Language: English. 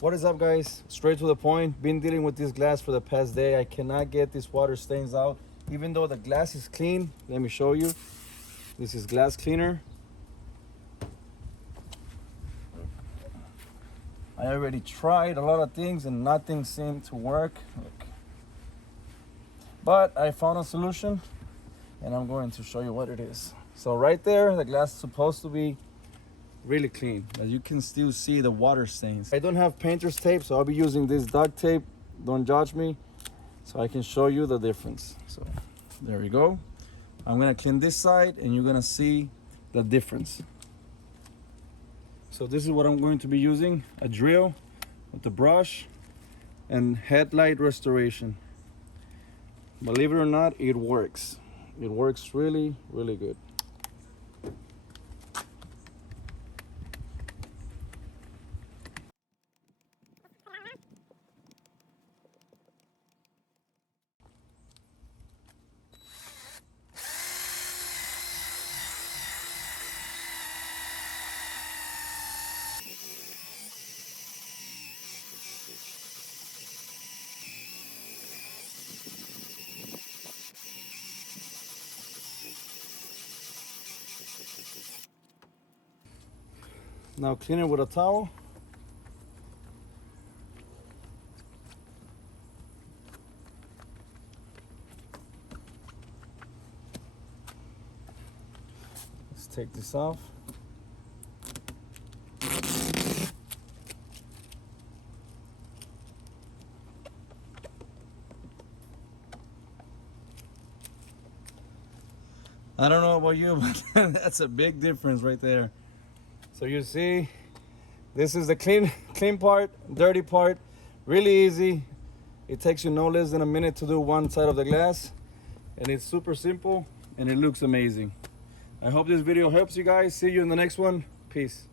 What is up, guys? Straight to the point. Been dealing with this glass for the past day. I cannot get these water stains out. Even though the glass is clean, let me show you. This is glass cleaner. I already tried a lot of things and nothing seemed to work. Look. But I found a solution and I'm going to show you what it is. So right there, the glass is supposed to be really clean, but you can still see the water stains. I don't have painter's tape, so I'll be using this duct tape. Don't judge me, so I can show you the difference. So there we go. I'm gonna clean this side and you're gonna see the difference. So this is what I'm going to be using: a drill with the brush and headlight restoration. Believe it or not, it works. It works really, really good. Now clean it with a towel. Let's take this off. I don't know about you, but that's a big difference right there. So you see, this is the clean part, dirty part. Really easy. It takes you no less than a minute to do one side of the glass, and it's super simple and it looks amazing. I hope this video helps you guys. See you in the next one. Peace.